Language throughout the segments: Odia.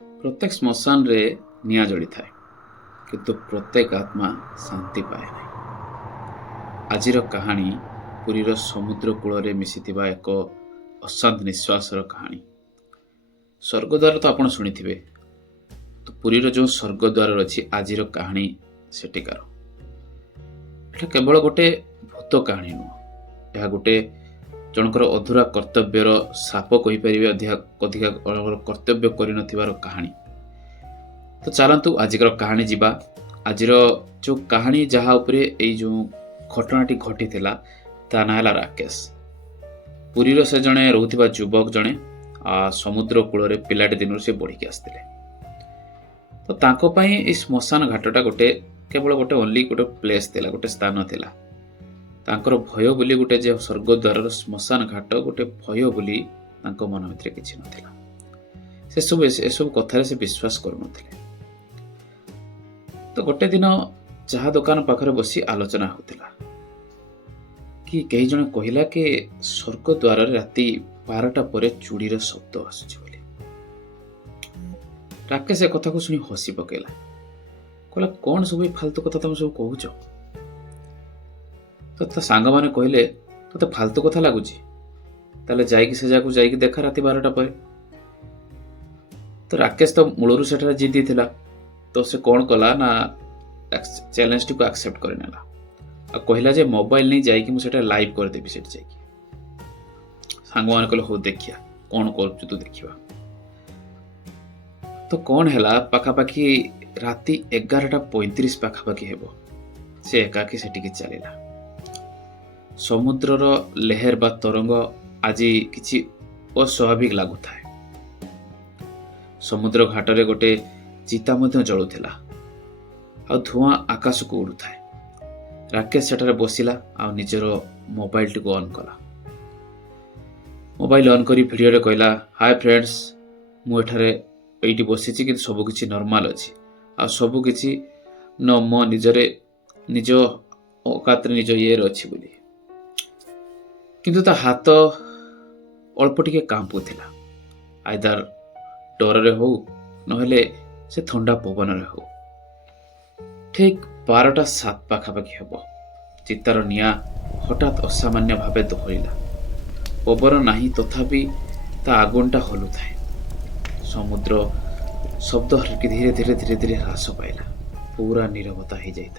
प्रत्येक श्मशान रे निया जड़ी थाए किंतु प्रत्येक आत्मा शांति पाए ना। आजिर कहानी पुरीर समुद्र कूल मिशिथिबा एक अशांत निश्वासर कहानी। स्वर्गद्वार तो आपण शुणिथिबे, तो पुरीर जो स्वर्गद्वार अच्छी आजिर कहानी सेटिकार एटा केवल गोटे भूत कहानी नुह, यह गोटे जनकर अधूरा कर्तव्यर साप कहीपर अधिका कर्तव्य कर कहानी। तो चलतु आजिकर कहानी जीवा। आजिर जो कहानी जहाँ उपरे ए जो घटनाटी घटी थिला ता ना है राकेश। पुरीर से जड़े रोथिबा युवक जड़े समुद्र कूल रे पिलाटी दिन से बढ़िकी आसते। तो तांको पई ए श्मशान घाटटा गोटे केवल गोटे ओनली गोटे प्लेस थिला, गोटे स्थान थिला। तांकर भय बोली गोटे जे स्वर्गद्वार श्मशान घाट गोटे भय बोली तांको मन भितर किछि नथिला। से सब एसब कथार से विश्वास करुनथिले। तो गोटे दिन चाहा दुकान पाखरे बसी आलोचना होतिला कि कई जण कहिला कि स्वर्गद्वार राति 12टा परे चूड़ीर शब्द आसुछि बोली। राकेश ए कथा को सुनी हसी पकेला, कहला कौन सब फालतू कथा तुम सब कहूछ। तो ता सांग माने कहले तो फालतू कथा लगुच, ताले जाइकी से जाकू जाइकी देखा राति 12टा पर। तो राकेश तो मूलरू सेठा जिद्दी थिला, तो से कौन कला ना चैलेंज टी को एक्सेप्ट कर नेला आ कहला जे मोबाइल नहीं जाइकी मु सेठा लाइव कर देबी। सेठ जाइकी सांग माने कहले हो देखिया कौन करछु तू देखिबा। तो कौन हैला पाखापाखी राति 11:35 पाखापाखी हेबो से एकाकी सेटिकी चलिला। समुद्रर लेहर बा तरंग आज किछि अस्वाभाविक लागुଥାଏ। समुद्र घाटरे गोटे चिता मध्य जलुथिला आ धुआं आकाश को उड़ुଥାଏ। राकेश सेठारे बसिला आ निजर मोबाइल टी को ऑन कला। मोबाइल ऑन करी वीडियो रे कहला, हाय फ्रेंड्स, मु एठारे एठी बसिछि कि सब किछि नॉर्मल अछि आ सब किछि न मो निजरे निज औकात निज ये अछि बोली। किंतु ता हाथ अल्प टिके कांपुथिला, आइदर डर रे हो नहेले से ठंडा पवन रे हो। ठीक 12:07 पाखापाखि हेब चितार निया हठात असामान्य भावे दहरिला। पवन नाही तथापि ता आगुनटा हलु थाए। समुद्र शब्द धीरे धीरे धीरे धीरे ह्रास पाइला, पूरा नीरवता हो जाए।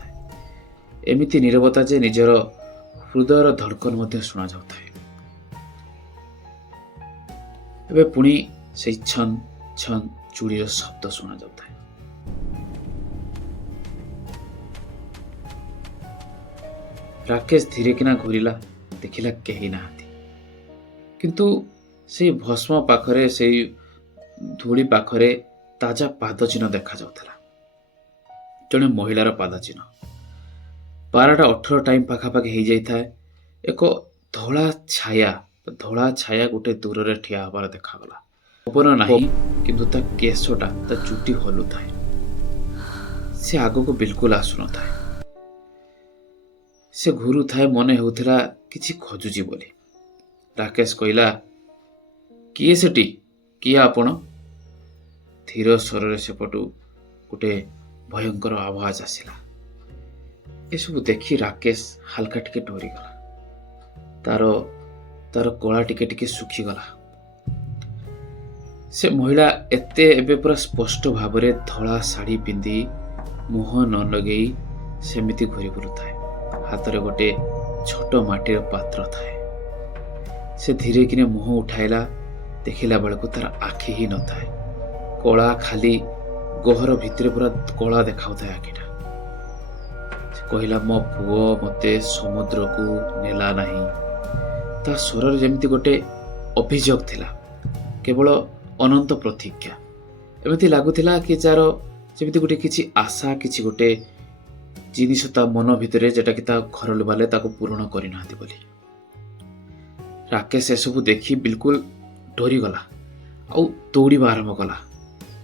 एमिति नीरवता जे निजर हृदयर धड़कन मध्य शुणा जाउଥାଏ। एबे पुणी से छन छन चूड़ीर शब्द शुणा जाउଥାଏ। राकेश धीरे किना घूरिला, देखिला केही नाहांती। किंतु से भस्म पाखरे से धूली पाखरे ताजा पाद चिन्ह देखा जाउथला, जणे महिलार पाद चिन्ह। 12:18 टाइम पाखापाखि हो जाए। एक धला छाया गोटे दूर रे ठिया हबार देखागला। पवन नाही किंतु ता केशटा ता चुटी हलु थाए। से आगो को बिल्कुल आसु न थाए। से घुरु थाए, मने होउथिला किछि खोजुची बोली। राकेश कहला, किए सेटी, किए आपण? धीर स्वर रे सेपटू गोटे भयंकर आवाज आसिला। ए सब देखी राकेश हल्का टिके डरी गला। तार कला टिके टिके सुखी गला। से महिला एते एबे पूरा स्पष्ट भावरे धला साड़ी पिंदी मुह न लगेई सेमिति घुरी बुलु थाए। हाथ रे गोटे छोट माटीर पात्र थाए। से धीरे किने मुह उठाइला, देखिला बेलकु तार आखि ही न थाए। कला खाली गहर भितरे पूरा कला देखाउଥାଏ आखिटा। कहला, मो पुओ मते समुद्र को नेला नहीं। ता स्वर जेमिति गोटे अभियोग थिला, केवल अनंत प्रतीक्षा। एमिति लागुथिला कि जार जेमिति गोटे किछि आशा, किछि गोटे जिनिस ता मन भितरे जेटा कि ता घर लोबाले ताको पूर्ण करि नाहति बोली। राकेश एसबु देखी बिल्कुल डरी गला आ दौड़िबा आरंभ कला।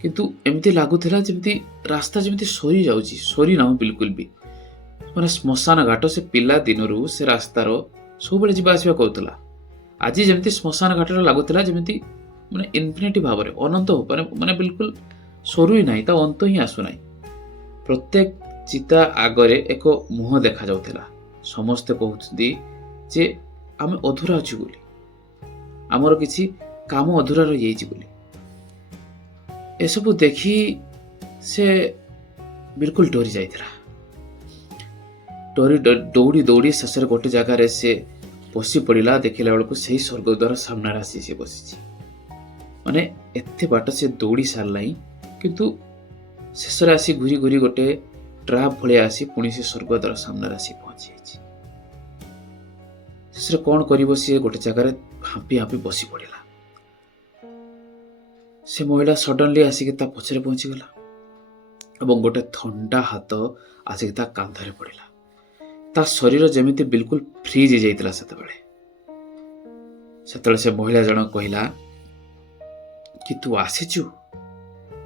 किंतु एमिति लागुथिला जेमिति रास्ता जेमिति सरी जाउची, सरी ना बिल्कुल भी। माने श्मशान घाट से पिला दिनरू से रास्तार सब बेले जीवा आसिबा करतला। आज जेमिति श्मशान घाट लगुला जमी माने इनफिनिटी भाव अनंत माने बिल्कुल ସରୁ ହିଁ ନାହିଁ, ତା ଅନ୍ତ ହିଁ ଆସୁନାହିଁ। ପ୍ରତ୍ୟେକ ଚିତା ଆଗରେ ଏକ ମୁହଁ ଦେଖାଯାଉଥିଲା। ସମସ୍ତେ କହୁଛନ୍ତି ଯେ ଆମେ ଅଧୁରା ଅଛୁ ବୋଲି, ଆମର କିଛି କାମ ଅଧୁରା ରହିଯାଇଛି ବୋଲି। ଏସବୁ ଦେଖି ସେ ବିଲକୁଲ ଡରି ଯାଇଥିଲା। ଦୌଡ଼ି ଦୌଡ଼ି ଶେଷରେ ଗୋଟେ ଜାଗାରେ ସେ ବସି ପଡ଼ିଲା। ଦେଖିଲା ବେଳକୁ ସେହି ସ୍ୱର୍ଗଦ୍ୱାର ସାମ୍ନାରେ ଆସି ସେ ବସିଛି। ମାନେ ଏତେ ବାଟ ସେ ଦୌଡ଼ି ସାରିଲାଣି, କିନ୍ତୁ ଶେଷରେ ଆସି ଘୁରି ଘୁରି ଗୋଟେ ଟ୍ରାପ୍ ଭଳିଆ ଆସି ପୁଣି ସେ ସ୍ୱର୍ଗଦ୍ୱାର ସାମ୍ନାରେ ଆସି ପହଞ୍ଚି ଯାଇଛି। ଶେଷରେ କ'ଣ କରିବ, ସିଏ ଗୋଟେ ଜାଗାରେ ହାମ୍ପି ହାମ୍ପି ବସି ପଡ଼ିଲା। ସେ ମହିଳା ସଡନଲି ଆସିକି ତା ପଛରେ ପହଞ୍ଚିଗଲା ଏବଂ ଗୋଟେ ଥଣ୍ଡା ହାତ ଆସିକି ତା କାନ୍ଧରେ ପଡ଼ିଲା। ତା ଶରୀର ଯେମିତି ବିଲକୁଲ ଫ୍ରିଜ୍ ହେଇଯାଇଥିଲା। ସେତେବେଳେ ସେ ମହିଳା ଜଣକ କହିଲା କି ତୁ ଆସିଛୁ,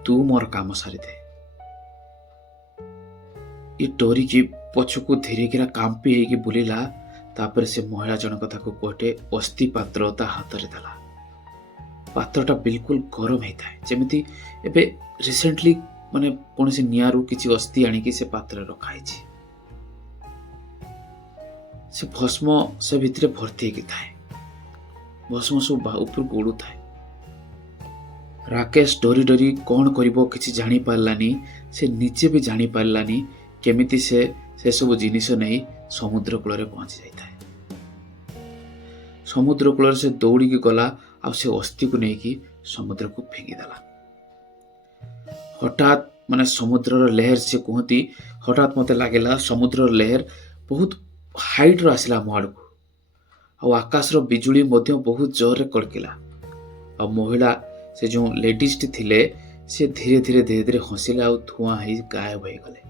ତୁ ମୋର କାମ ସାରିଦେ। ଏ ଡରିକି ପଛକୁ ଧୀରେକିନା କାମ୍ପି ହେଇକି ବୁଲିଲା। ତାପରେ ସେ ମହିଳା ଜଣକ ତାକୁ ଗୋଟେ ଅସ୍ଥି ପାତ୍ର ତା ହାତରେ ଦେଲା। ପାତ୍ରଟା ବିଲକୁଲ ଗରମ ହେଇଥାଏ, ଯେମିତି ଏବେ ରିସେଣ୍ଟଲି ମାନେ କୌଣସି ନିଆଁରୁ କିଛି ଅସ୍ଥି ଆଣିକି ସେ ପାତ୍ରରେ ରଖାହେଇଛି। ସେ ଭସ୍ମ ସେ ଭିତରେ ଭର୍ତ୍ତି ହେଇକି ଥାଏ। ଭସ୍ମ ସବୁ ଉପରକୁ ଉଡୁଥାଏ। ରାକେଶ ଡରି ଡରି କ'ଣ କରିବ କିଛି ଜାଣିପାରିଲାନି। ସେ ନିଜେ ବି ଜାଣିପାରିଲାନି କେମିତି ସେ ସବୁ ଜିନିଷ ନେଇ ସମୁଦ୍ର କୂଳରେ ପହଞ୍ଚି ଯାଇଥାଏ। ସମୁଦ୍ର କୂଳରେ ସେ ଦୌଡ଼ିକି ଗଲା ଆଉ ସେ ଅସ୍ଥିକୁ ନେଇକି ସମୁଦ୍ରକୁ ଫିଙ୍ଗିଦେଲା। ହଠାତ୍ ମାନେ ସମୁଦ୍ରର ଲହେର, ସେ କୁହନ୍ତି ହଠାତ୍ ମତେ ଲାଗିଲା ସମୁଦ୍ରର ଲହେର ବହୁତ ହାଇଟ୍ରୁ ଆସିଲା ମୋ ଆଡ଼କୁ, ଆଉ ଆକାଶର ବିଜୁଳି ମଧ୍ୟ ବହୁତ ଜୋରରେ କଡ଼କିଲା। ଆଉ ମହିଳା ସେ ଯେଉଁ ଲେଡିଜଟି ଥିଲେ ସେ ଧୀରେ ଧୀରେ ଧୀରେ ଧୀରେ ହସିଲେ ଆଉ ଧୂଆଁ ହେଇ ଗାୟବ ହେଇଗଲେ।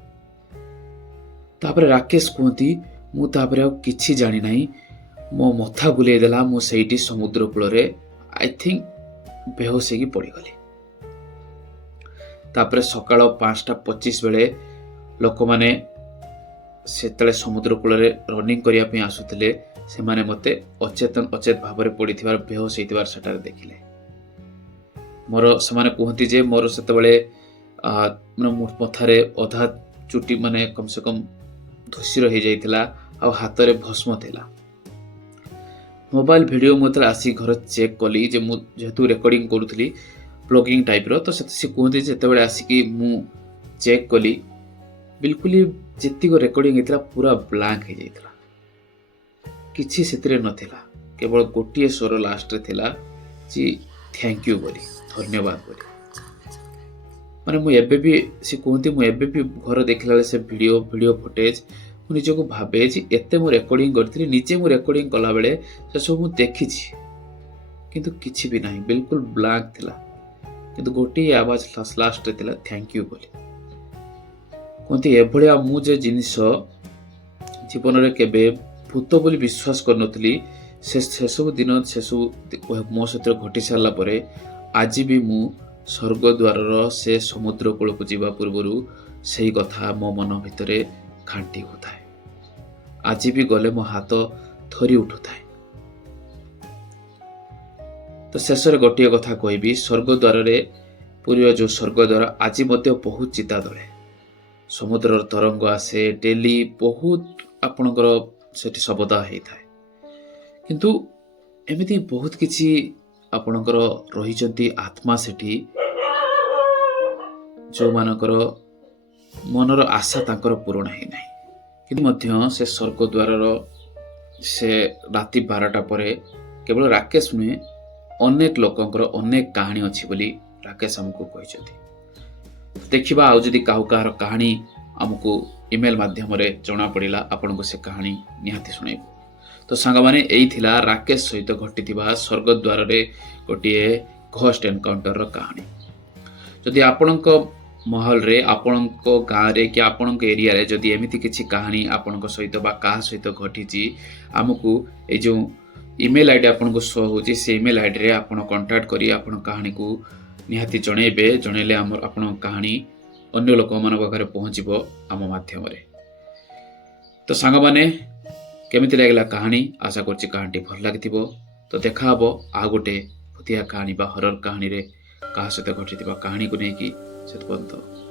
ତାପରେ ରାକେଶ କୁହନ୍ତି ମୁଁ ତାପରେ ଆଉ କିଛି ଜାଣିନାହିଁ। ମୋ ମଥା ବୁଲେଇ ଦେଲା। ମୁଁ ସେଇଠି ସମୁଦ୍ର କୂଳରେ ଆଇ ଥିଙ୍କ ବେହୋସ ହେଇକି ପଡ଼ିଗଲି। ତାପରେ ସକାଳ 5:25 ବେଳେ ଲୋକମାନେ ସେତେବେଳେ ସମୁଦ୍ର କୂଳରେ ରନିଂ କରିବା ପାଇଁ ଆସୁଥିଲେ। ସେମାନେ ମୋତେ ଅଚେତ ଭାବରେ ପଡ଼ିଥିବାର, ବେହୋସ ହେଇଥିବାର ସେଠାରେ ଦେଖିଲେ। ସେମାନେ କୁହନ୍ତି ଯେ ମୋର ସେତେବେଳେ ମଥାରେ ଅଧା ଚୁଟି ମାନେ କମ ସେ କମ ଧୂସିର ହେଇଯାଇଥିଲା ଆଉ ହାତରେ ଭସ୍ମ ଥିଲା। ମୋବାଇଲ ଭିଡ଼ିଓ ମୁଁ ଯେତେବେଳେ ଆସି ଘରେ ଚେକ୍ କଲି, ଯେ ମୁଁ ଯେହେତୁ ରେକର୍ଡିଂ କରୁଥିଲି ବ୍ଲଗିଂ ଟାଇପ୍ର, ତ ସେ କୁହନ୍ତି ଯେତେବେଳେ ଆସିକି ମୁଁ ଚେକ୍ କଲି ବିଲକୁଲ ଯେତିକ ରେକର୍ଡିଂ ହେଇଥିଲା ପୁରା ବ୍ଲାଙ୍କ ହେଇଯାଇଥିଲା। କିଛି ସେଥିରେ ନଥିଲା, କେବଳ ଗୋଟିଏ ସ୍ୱର ଲାଷ୍ଟରେ ଥିଲା ଯେ ଥ୍ୟାଙ୍କ ୟୁ ବୋଲି, ଧନ୍ୟବାଦ ବୋଲି। ମାନେ ମୁଁ ଏବେ ବି, ସେ କୁହନ୍ତି ମୁଁ ଏବେ ବି ଘର ଦେଖିଲା ବେଳେ ସେ ଭିଡ଼ିଓ ଫୁଟେଜ ମୁଁ ନିଜକୁ ଭାବେ ଯେ ଏତେ ମୁଁ ରେକର୍ଡିଂ କରିଥିଲି, ନିଜେ ମୁଁ ରେକର୍ଡିଂ କଲାବେଳେ ସେସବୁ ମୁଁ ଦେଖିଛି, କିନ୍ତୁ କିଛି ବି ନାହିଁ, ବିଲକୁଲ ବ୍ଲାଙ୍କ ଥିଲା। କିନ୍ତୁ ଗୋଟିଏ ଆବାଜ ଲାଷ୍ଟରେ ଥିଲା ଥ୍ୟାଙ୍କ ୟୁ ବୋଲି। କୁହନ୍ତି ଏଭଳିଆ ମୁଁ ଯେ ଜିନିଷ ଜୀବନରେ କେବେ ଭୂତ ବୋଲି ବିଶ୍ୱାସ କରିନଥିଲି, ସେସବୁ ଦିନ ସେସବୁ ମୋ ସହିତ ଘଟି ସାରିଲା ପରେ ଆଜି ବି ମୁଁ ସ୍ୱର୍ଗଦ୍ୱାରର ସେ ସମୁଦ୍ର କୂଳକୁ ଯିବା ପୂର୍ବରୁ ସେଇ କଥା ମୋ ମନ ଭିତରେ ଘାଣ୍ଟି ହେଉଥାଏ। ଆଜି ବି ଗଲେ ମୋ ହାତ ଥରି ଉଠୁଥାଏ। ତ ଶେଷରେ ଗୋଟିଏ କଥା କହିବି, ସ୍ୱର୍ଗଦ୍ୱାରରେ, ପୁରୀର ଯେଉଁ ସ୍ୱର୍ଗଦ୍ୱାର ଆଜି ମଧ୍ୟ ବହୁତ ଚିତା ଦଳେ। ସମୁଦ୍ରର ତରଙ୍ଗ ଆସେ ଡେଲି, ବହୁତ ଆପଣଙ୍କର ସେଠି ଶବଦ ହେଇଥାଏ। କିନ୍ତୁ ଏମିତି ବହୁତ କିଛି ଆପଣଙ୍କର ରହିଛନ୍ତି ଆତ୍ମା ସେଠି, ଯେଉଁମାନଙ୍କର ମନର ଆଶା ତାଙ୍କର ପୂରଣ ହେଇନାହିଁ। କିନ୍ତୁ ମଧ୍ୟ ସେ ସ୍ୱର୍ଗଦ୍ୱାରର ସେ ରାତି 12ଟା ପରେ କେବଳ ରାକେଶ ନୁହେଁ, ଅନେକ ଲୋକଙ୍କର ଅନେକ କାହାଣୀ ଅଛି ବୋଲି ରାକେଶ ଆମକୁ କହିଛନ୍ତି। ଦେଖିବା ଆଉ ଯଦି କାହାର କାହାଣୀ ଆମକୁ ଇମେଲ ମାଧ୍ୟମରେ ଜଣାପଡ଼ିଲା, ଆପଣଙ୍କୁ ସେ କାହାଣୀ ନିହାତି ଶୁଣେଇବୁ। ତ ସାଙ୍ଗମାନେ, ଏଇ ଥିଲା ରାକେଶ ସହିତ ଘଟିଥିବା ସ୍ୱର୍ଗଦ୍ୱାରରେ ଗୋଟିଏ ଘୋଷ୍ଟ ଏନକାଉଣ୍ଟରର କାହାଣୀ। ଯଦି ଆପଣଙ୍କ ମହଲରେ, ଆପଣଙ୍କ ଗାଁରେ କି ଆପଣଙ୍କ ଏରିଆରେ ଯଦି ଏମିତି କିଛି କାହାଣୀ ଆପଣଙ୍କ ସହିତ ବା କାହା ସହିତ ଘଟିଛି, ଆମକୁ ଏଇ ଯେଉଁ ଇମେଲ ଆଇଡି ଆପଣଙ୍କୁ ଶୋ ହେଉଛି, ସେ ଇମେଲ ଆଇଡିରେ ଆପଣ କଣ୍ଟାକ୍ଟ କରି ଆପଣ କାହାଣୀକୁ ନିହାତି ଜଣେଇବେ। ଜଣେଇଲେ ଆପଣଙ୍କ କାହାଣୀ ଅନ୍ୟ ଲୋକମାନଙ୍କ ପାଖରେ ପହଞ୍ଚିବ ଆମ ମାଧ୍ୟମରେ। ତ ସାଙ୍ଗମାନେ, କେମିତି ଲାଗିଲା କାହାଣୀ? ଆଶା କରୁଛି କାହାଣୀଟି ଭଲ ଲାଗିଥିବ। ତ ଦେଖା ହବ ଆଉ ଗୋଟେ ଭୂତିଆ କାହାଣୀ ବା ହରର କାହାଣୀରେ କାହା ସହିତ ଘଟିଥିବା କାହାଣୀକୁ ନେଇକି ସେତେ ପର୍ଯ୍ୟନ୍ତ